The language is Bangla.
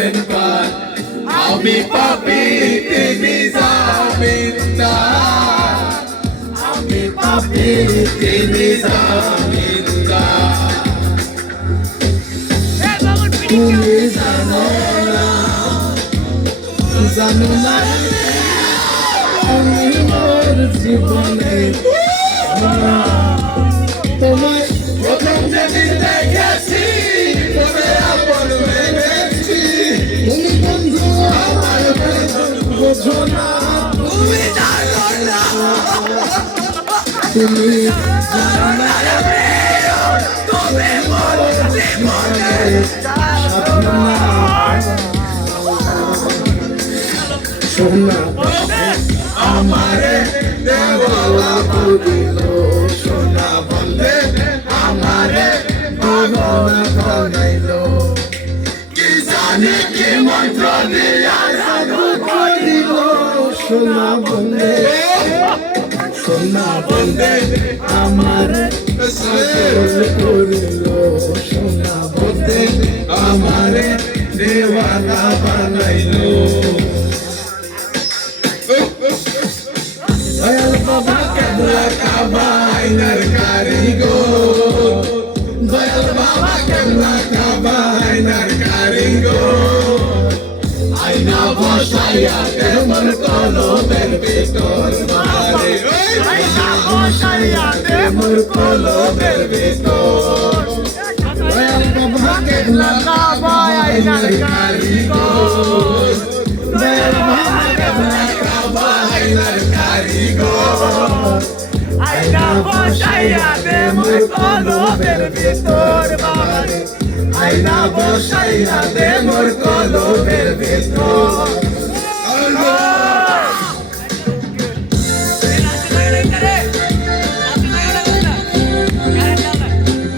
করবেন পার আমি পাপী তিনি জামিনদার আমি পাপী তিনি জামিনদার তুমি জানো না আমি মোর জীবনে তোমায় প্রথম যেদিন দেখেছি তবে আপন ভেবেছি তুমি বন্ধু আমার বোঝো না তুমি জানো না তুমি জানো না তুমি মোর জীবনে সোনা আমারে দেওয়া দিল সোনা বলে আমারে ভাবনা বানাইলো কি জানি কি মন্ত্র দিয়া জাদু করিল সোনা বলে আমারে পাগল করিল সোনা বলে আমারে দেওয়ানা বানাইলো দয়াল বাবা কেবলা কাবা আইনার কারিগর দয়াল বাবা কেবলা কাবা আইনার কারিগর আইনা বসাইয়া তেমন কলমের ভিতর মারে আইনা বসাইয়া তেমন কলমের ভিতর দয়াল বাবা কেবলা কাবা আইনার কারিগর দয়াল বাবা কেবলা কাবা আইনার কারিগর আইনা বসাইয়া দে মোর কলমের ভিতর বাবারে আইনা বসাইয়া দে মোর কলমের ভিতর